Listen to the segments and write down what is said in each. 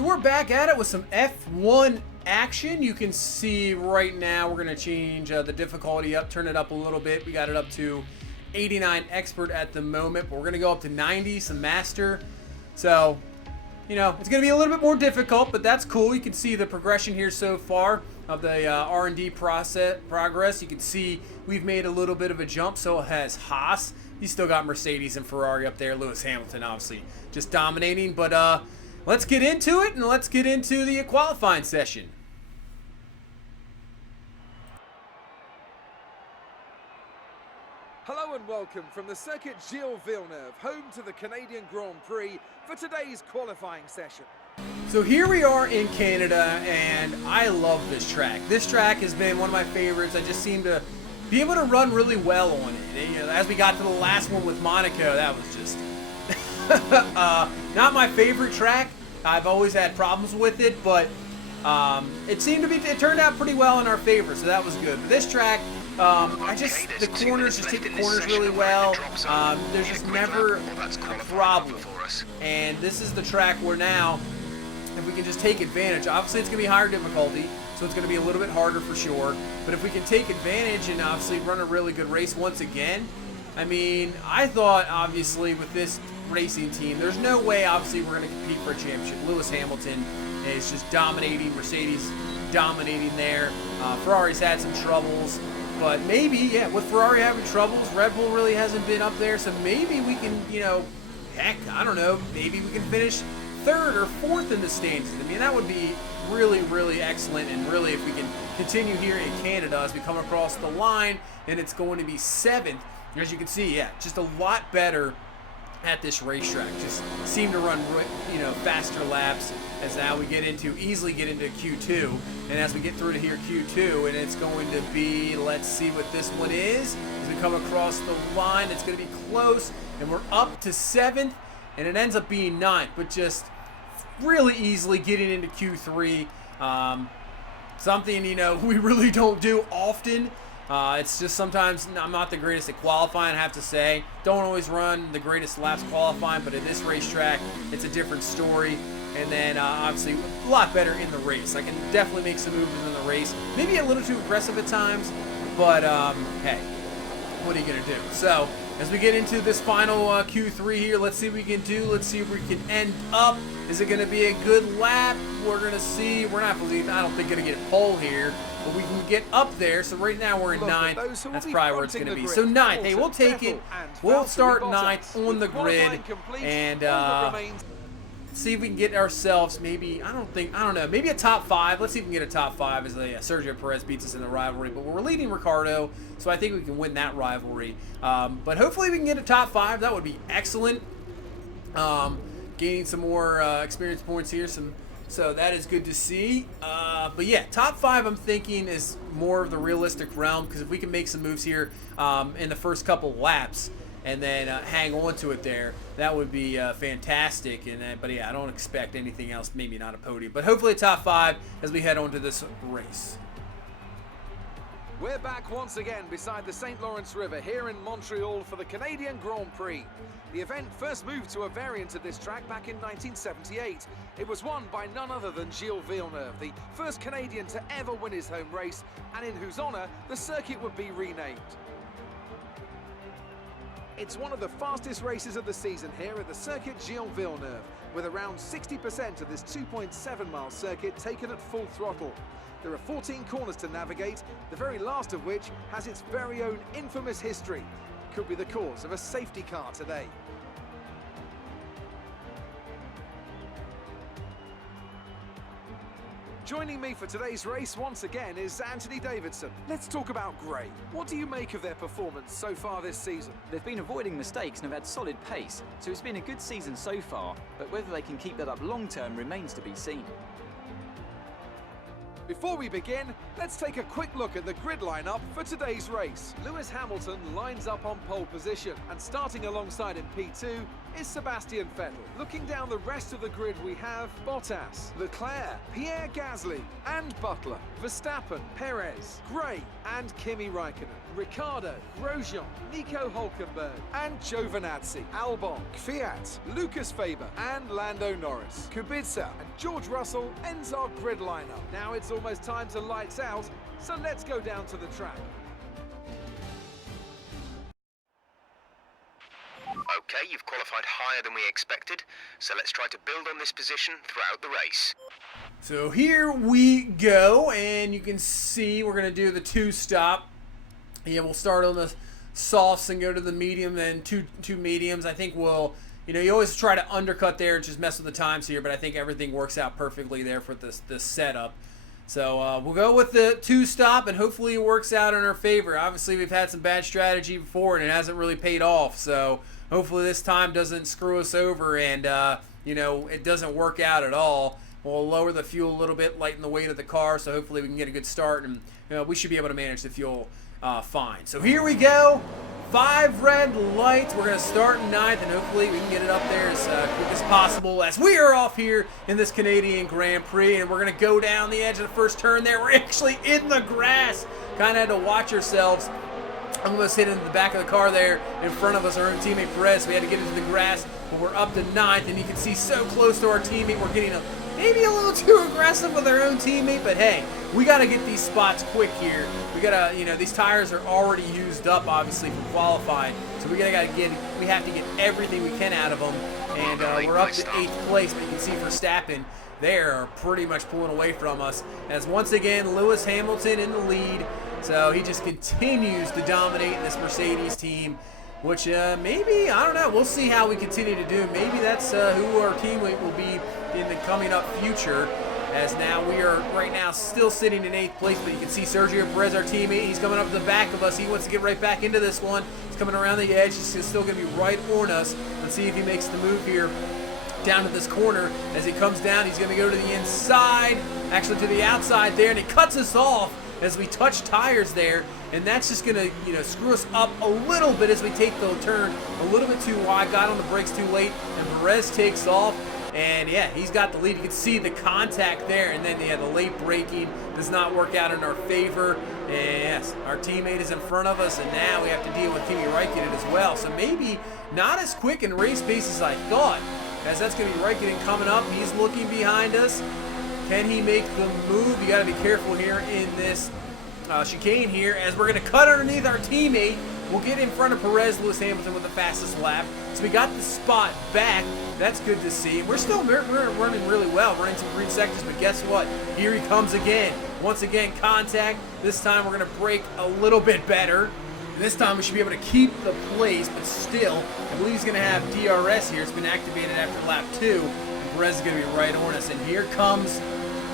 So we're back at it with some F1 action. You can see right now we're going to change the difficulty up, turn it up a little bit. We got it up to 89 expert at the moment, but we're going to go up to 90, some master. So, you know, it's going to be a little bit more difficult, but that's cool. You can see the progression here so far of the R&D progress. You can see we've made a little bit of a jump. So has Haas. He's still got Mercedes and Ferrari up there. Lewis Hamilton, obviously, just dominating. But let's get into it, and let's get into the qualifying session. Hello and welcome from the circuit Gilles Villeneuve, home to the Canadian Grand Prix for today's qualifying session. So here we are in Canada, and I love this track. This track has been one of my favorites. I just seem to be able to run really well on it. And, you know, as we got to the last one with Monaco, that was just not my favorite track. I've always had problems with it, but it turned out pretty well in our favor, so that was good. But this track, the corners just take the corners really well. There's just never a problem. And this is the track where now, if we can just take advantage, obviously it's going to be higher difficulty, so it's going to be a little bit harder for sure. But if we can take advantage and obviously run a really good race once again, I mean, I thought obviously with this racing team, there's no way obviously we're going to compete for a championship. Lewis Hamilton is just dominating, Mercedes dominating there. Ferrari's had some troubles, but maybe, yeah, with Ferrari having troubles, Red Bull really hasn't been up there, so maybe we can, you know, heck, I don't know, maybe we can finish third or fourth in the standings. I mean, that would be really, really excellent, and really if we can continue here in Canada as we come across the line, and it's going to be seventh. As you can see, yeah, just a lot better at this racetrack. Just seem to run, you know, faster laps as now we easily get into Q2. And as we get through to here, Q2, and it's going to be, let's see what this one is. As we come across the line, it's going to be close, and we're up to seventh, and it ends up being ninth, but just really easily getting into Q3. Something, you know, we really don't do often. It's just sometimes I'm not the greatest at qualifying, I have to say. Don't always run the greatest laps qualifying, but at this racetrack, it's a different story. And then obviously a lot better in the race. I can definitely make some moves in the race. Maybe a little too aggressive at times, but hey, what are you going to do? So as we get into this final Q3 here, let's see what we can do. Let's see if we can end up. Is it going to be a good lap? We're going to see. We're not, I don't think, going to get a pole here, but we can get up there. So right now we're in ninth. That's probably where it's going to be. So ninth. Hey, we'll take it. We'll start ninth on the grid, and see if we can get ourselves maybe, I don't know, maybe a top five. Let's see if we can get a top five as Sergio Perez beats us in the rivalry. But we're leading Ricardo, so I think we can win that rivalry. But hopefully we can get a top five. That would be excellent. Gaining some more experience points here. So that is good to see. But yeah, top five I'm thinking is more of the realistic realm, because if we can make some moves here in the first couple laps, and then hang on to it there, that would be fantastic. But yeah, I don't expect anything else, maybe not a podium, but hopefully a top five as we head on to this race. We're back once again beside the St. Lawrence River here in Montreal for the Canadian Grand Prix. The event first moved to a variant of this track back in 1978. It was won by none other than Gilles Villeneuve, the first Canadian to ever win his home race, and in whose honour the circuit would be renamed. It's one of the fastest races of the season here at the circuit Gilles Villeneuve, with around 60% of this 2.7-mile circuit taken at full throttle. There are 14 corners to navigate, the very last of which has its very own infamous history. Could be the cause of a safety car today. Joining me for today's race once again is Anthony Davidson. Let's talk about Gray. What do you make of their performance so far this season? They've been avoiding mistakes and have had solid pace, so it's been a good season so far, but whether they can keep that up long term remains to be seen. Before we begin, let's take a quick look at the grid lineup for today's race. Lewis Hamilton lines up on pole position, and starting alongside in P2, is Sebastian Vettel. Looking down the rest of the grid, we have Bottas, Leclerc, Pierre Gasly, and Butler, Verstappen, Perez, Gray, and Kimi Raikkonen, Ricciardo, Grosjean, Nico Hulkenberg, and Giovinazzi, Albon, Fiat, Lucas Faber, and Lando Norris. Kubica and George Russell ends our grid lineup. Now it's almost time to lights out, so let's go down to the track. Okay, you've qualified higher than we expected, so let's try to build on this position throughout the race. So here we go, and you can see we're going to do the two-stop. Yeah, we'll start on the softs and go to the medium, then two mediums. I think we'll, you always try to undercut there and just mess with the times here, but I think everything works out perfectly there for this setup. So we'll go with the two-stop, and hopefully it works out in our favor. Obviously, we've had some bad strategy before, and it hasn't really paid off. So hopefully this time doesn't screw us over, and it doesn't work out at all. We'll lower the fuel a little bit, lighten the weight of the car, so hopefully we can get a good start, and we should be able to manage the fuel fine. So here we go. 5 red lights. We're going to start in 9th, and hopefully we can get it up there as quick as possible as we are off here in this Canadian Grand Prix. And we're going to go down the edge of the first turn there. We're actually in the grass. Kind of had to watch ourselves. Almost hit into the back of the car there in front of us, our own teammate Perez. We had to get into the grass, but we're up to 9th, and you can see so close to our teammate. We're getting maybe a little too aggressive with our own teammate, but hey, we got to get these spots quick here. We got to, these tires are already used up, obviously, from qualifying, so we have to get everything we can out of them, and we're up to 8th place, but you can see Verstappen there are pretty much pulling away from us, as once again, Lewis Hamilton in the lead. So he just continues to dominate this Mercedes team, which maybe, I don't know, we'll see how we continue to do. Maybe that's who our teammate will be in the coming up future, as now we are right now still sitting in 8th place, but you can see Sergio Perez, our teammate, he's coming up to the back of us. He wants to get right back into this one. He's coming around the edge. He's still going to be right on us. Let's see if he makes the move here down to this corner. As he comes down, he's going to go to the inside, actually to the outside there, and he cuts us off as we touch tires there, and that's just going to screw us up a little bit as we take the turn a little bit too wide, got on the brakes too late, and Perez takes off, and yeah, he's got the lead. You can see the contact there, and then the late braking does not work out in our favor, and yes, our teammate is in front of us, and now we have to deal with Kimi Raikkonen as well, so maybe not as quick in race pace as I thought, as that's going to be Raikkonen coming up. He's looking behind us. Can he make the move? You got to be careful here in this chicane here, as we're going to cut underneath our teammate. We'll get in front of Perez, Lewis Hamilton with the fastest lap. So we got the spot back. That's good to see. We're still running really well, running some green sectors, but guess what? Here he comes again. Once again, contact. This time we're going to brake a little bit better. This time we should be able to keep the place, but still, I believe he's going to have DRS here. It's been activated after lap 2. And Perez is going to be right on us, and here comes,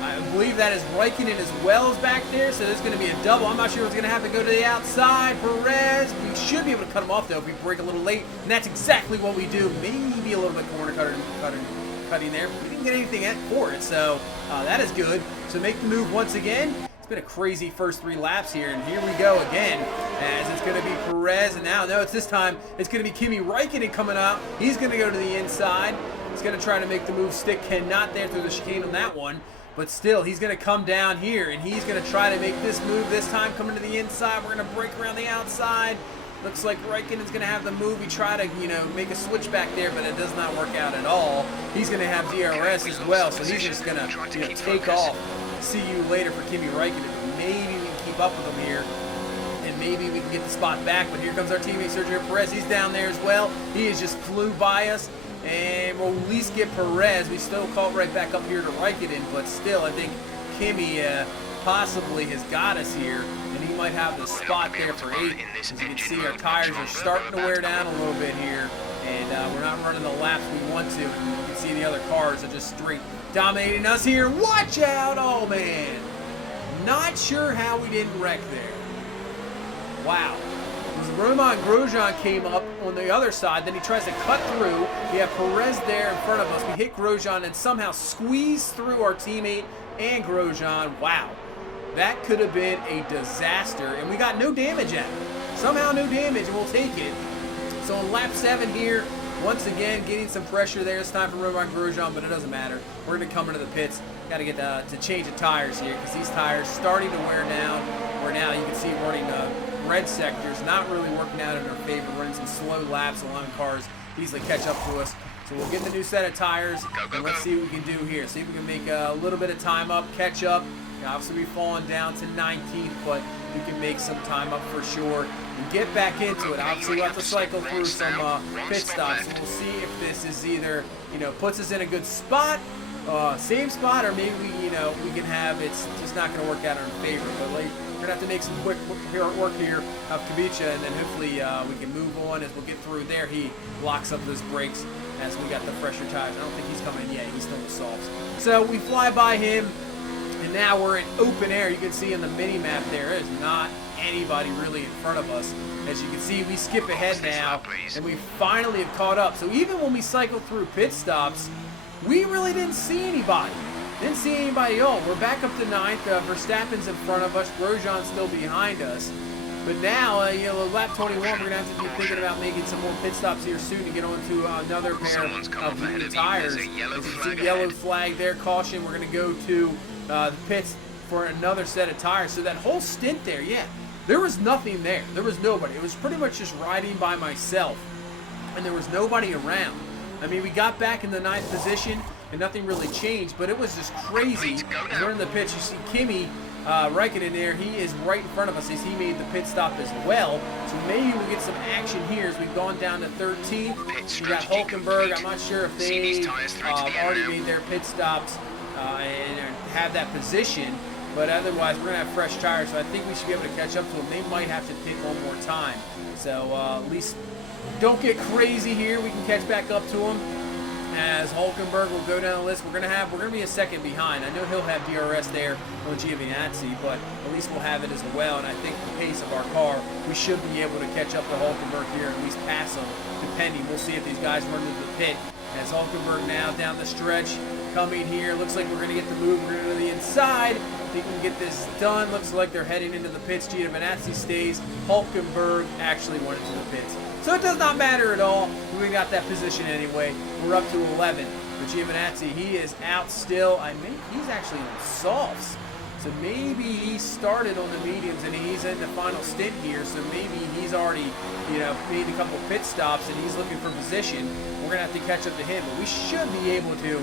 I believe that is Raikkonen as well as back there, so there's going to be a double. I'm not sure what's going to have to go to the outside. Perez, we should be able to cut him off, though, if we brake a little late, and that's exactly what we do. Maybe a little bit corner cutting there, but we didn't get anything for it, so that is good. So make the move once again. It's been a crazy first 3 laps here, and here we go again, as it's going to be Perez, and now, no, it's this time, it's going to be Kimi Raikkonen coming out. He's going to go to the inside. He's going to try to make the move stick. Cannot there through the chicane on that one, but still, he's going to come down here, and he's going to try to make this move this time, coming to the inside. We're going to break around the outside. Looks like Raikkonen's going to have the move. He tried to, make a switch back there, but it does not work out at all. He's going to have DRS as well, so he's just going to take off. See you later for Kimi Raikkonen. Maybe we can keep up with him here, and maybe we can get the spot back, but here comes our teammate Sergio Perez. He's down there as well. He has just flew by us, and we'll at least get Perez. We still caught right back up here to Raikkonen, but still, I think Kimi possibly has got us here, and he might have the spot there for 8. As you can see, our tires are starting to wear down a little bit here, and we're not running the laps we want to, and you can see the other cars are just straight dominating us here. Watch out! Oh, man. Not sure how we didn't wreck there. Wow. Romain Grosjean came up on the other side, then he tries to cut through. We have Perez there in front of us. We hit Grosjean and somehow squeeze through our teammate and Grosjean. Wow. That could have been a disaster, and we got no damage at it. Somehow no damage, and we'll take it. So on lap 7 here, Once again, getting some pressure there. It's time for Romain Grosjean, but it doesn't matter. We're going to come into the pits. Got to get to change the tires here because these tires starting to wear down. Where now you can see running red sectors, not really working out in our favor. Running some slow laps, allowing cars easily catch up to us. So we'll get the new set of tires, and let's see what we can do here. See if we can make a little bit of time up, catch up. Obviously, we've fallen down to 19th, but we can make some time up for sure and get back into it. Obviously, we'll have to cycle through some pit stops, and we'll see if this is either, puts us in a good spot, same spot, or maybe we can have it's just not going to work out in our favor. But we're going to have to make some quick work here of Kubica, and then hopefully we can move on as we'll get through there. He locks up those brakes as we got the fresher tires. I don't think he's coming in yet. He's still with softs. So we fly by him. And now we're in open air. You can see in the mini-map there's not anybody really in front of us. As you can see, we skip ahead now, and we finally have caught up. So even when we cycled through pit stops, we really didn't see anybody. Didn't see anybody at all. We're back up to 9th. Verstappen's in front of us. Grosjean's still behind us. But now, lap 21, we're going to have to be thinking about making some more pit stops here soon to get onto another pair of new tires. As you can see, yellow flag there, caution. We're going to go to the pits for another set of tires. So that whole stint there, there was nothing there. There was nobody. It was pretty much just riding by myself, and there was nobody around. I mean, we got back in the 9th position, and nothing really changed, but it was just crazy. We're in the pits. You see Kimi Räikkönen there. He is right in front of us as he made the pit stop as well. So maybe we'll get some action here as we've gone down to 13th. We got Hulkenberg. I'm not sure if they already made their pit stops and have that position, but otherwise we're going to have fresh tires, so I think we should be able to catch up to them. They might have to pit one more time, so at least don't get crazy here. We can catch back up to them as Hulkenberg will go down the list. We're going to be a second behind. I know he'll have DRS there on Giovinazzi, but at least we'll have it as well, and I think the pace of our car, we should be able to catch up to Hulkenberg here and at least pass him, depending. We'll see if these guys run into the pit as Hulkenberg now down the stretch. Coming here, looks like we're going to get the move. We're going to go to the inside. I think we can get this done. Looks like they're heading into the pits. Giovinazzi stays. Hulkenberg actually went into the pits. So it does not matter at all. We got that position anyway. We're up to 11. But Giovinazzi, he is out still. He's actually on softs. So maybe he started on the mediums and he's in the final stint here. So maybe he's already, made a couple pit stops and he's looking for position. We're going to have to catch up to him. But we should be able to,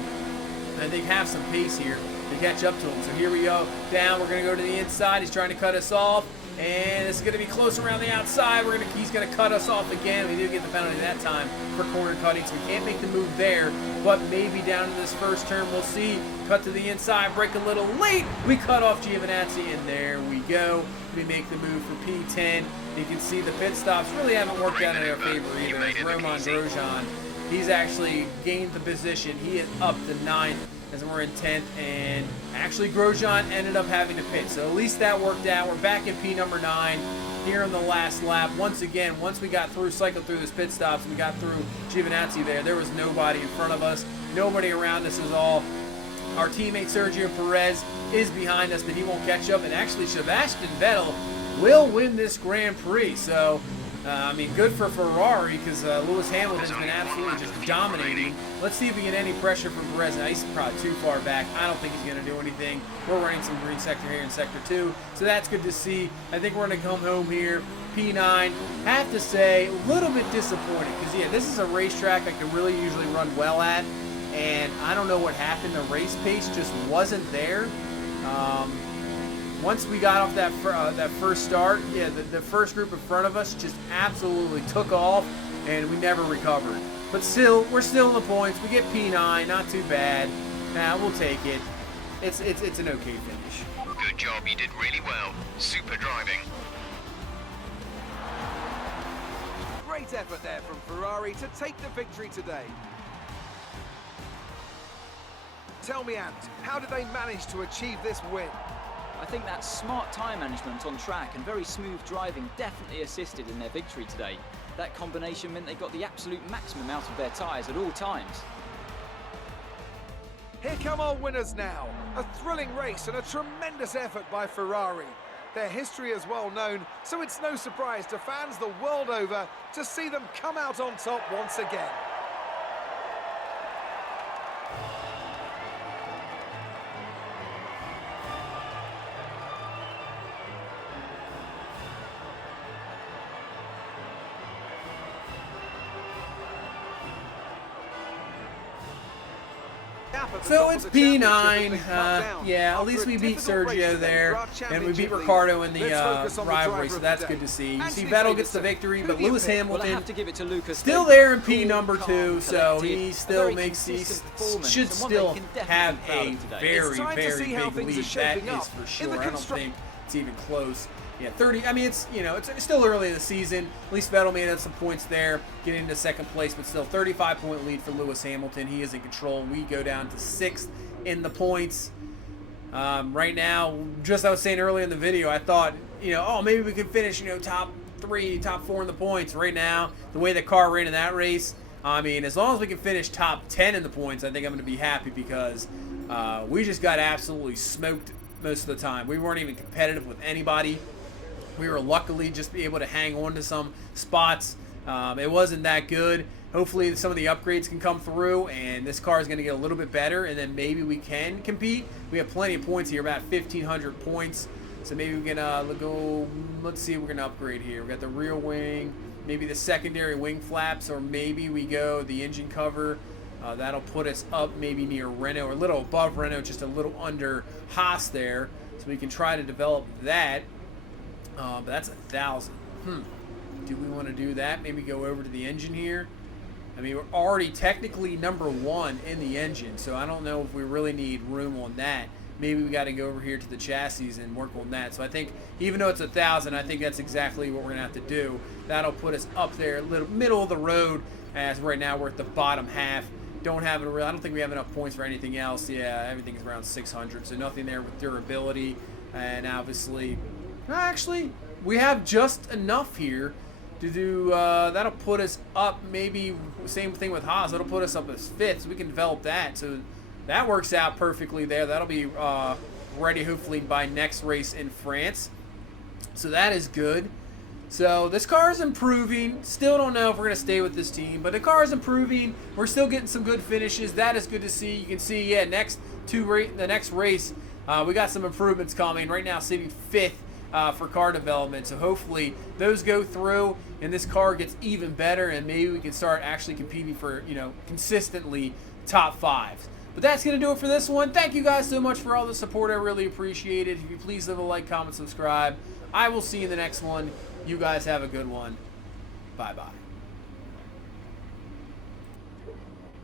I think, have some pace here to catch up to him. So here we go. Down. We're going to go to the inside. He's trying to cut us off. And it's going to be close around the outside. He's going to cut us off again. We did get the penalty that time for corner cutting, so we can't make the move there. But maybe down to this first turn, we'll see. Cut to the inside, break a little late. We cut off Giovinazzi, and there we go. We make the move for P10. You can see the pit stops really haven't worked out in our favor either. As Romain Grosjean, he's actually gained the position. He is up to 9th. As we're in 10th, and actually Grosjean ended up having to pit, so at least that worked out. We're back in P number 9 here in the last lap. Once again, once we got through, cycled through this pit stops, we got through Giovinazzi there was nobody in front of us, nobody around us at all. Our teammate Sergio Perez is behind us, but he won't catch up, and actually Sebastian Vettel will win this Grand Prix, so good for Ferrari because Lewis Hamilton's been absolutely just dominating. Let's see if we get any pressure from Perez. Now, he's probably too far back. I don't think he's going to do anything. We're running some green sector here in Sector 2, so that's good to see. I think we're going to come home here. P9, have to say, a little bit disappointed because, this is a racetrack I can really usually run well at, and I don't know what happened. The race pace just wasn't there. Once we got off that first start, the first group in front of us just absolutely took off, and we never recovered. But still, we're still in the points. We get P9, not too bad. We'll take it. It's an okay finish. Good job, you did really well. Super driving. Great effort there from Ferrari to take the victory today. Tell me, Ant, how did they manage to achieve this win? I think that smart tyre management on track and very smooth driving definitely assisted in their victory today. That combination meant they got the absolute maximum out of their tyres at all times. Here come our winners now. A thrilling race and a tremendous effort by Ferrari. Their history is well known, so it's no surprise to fans the world over to see them come out on top once again. at the So top it's of the championship P9. as they cut down. Yeah, at After least a we beat difficult race Sergio today, there, Brad and we Championship beat leader. Ricardo in the Let's focus on the rivalry, driver so of that's the good day. to see. You see Anthony Vettel gets the Davidson. victory, Who but do you Lewis pick? Well, I Hamilton have to give it to Lucas. still David. there in Cool, P2, calm, so collected, he a still very makes consistent he performance, should and one still that you can have definitely be a proud of today. It's very, time to very see how big things are lead. That shaping is up for in sure. the I don't construct- think it's even close. Yeah, 30. I mean, it's it's still early in the season. At least Vettel made up some points there, getting into second place, but still 35-point lead for Lewis Hamilton. He is in control. We go down to 6th in the points. Right now, just I was saying earlier in the video, I thought, oh, maybe we could finish, top 3, top 4 in the points. Right now, the way the car ran in that race, I mean, as long as we can finish top 10 in the points, I think I'm going to be happy because we just got absolutely smoked most of the time. We weren't even competitive with anybody. We were luckily just be able to hang on to some spots. It wasn't that good. Hopefully some of the upgrades can come through and this car is going to get a little bit better and then maybe we can compete. We have plenty of points here, about 1,500 points. So maybe we can go, let's see if we're going to upgrade here. We got the rear wing, maybe the secondary wing flaps, or maybe we go the engine cover. That'll put us up maybe near Renault, or a little above Renault, just a little under Haas there. So we can try to develop that. But that's 1,000. Do we want to do that? Maybe go over to the engine here. I mean, we're already technically number 1 in the engine, so I don't know if we really need room on that. Maybe we got to go over here to the chassis and work on that. So I think even though it's 1,000, I think that's exactly what we're gonna have to do. That'll put us up there, a little middle of the road. As right now we're at the bottom half. Don't have it. I don't think we have enough points for anything else. Yeah, everything's around 600, so nothing there with durability, and obviously. Actually, we have just enough here to do, that'll put us up, maybe same thing with Haas, that'll put us up as 5th, so we can develop that. So that works out perfectly there. That'll be ready hopefully by next race in France. So that is good. So this car is improving. Still don't know if we're going to stay with this team, but the car is improving. We're still getting some good finishes. That is good to see. You can see, yeah, the next race, we got some improvements coming. Right now, sitting 5th for car development. So hopefully those go through and this car gets even better and maybe we can start actually competing for, consistently top 5s. But that's going to do it for this one. Thank you guys so much for all the support. I really appreciate it. If you please leave a like, comment, subscribe. I will see you in the next one. You guys have a good one. Bye-bye.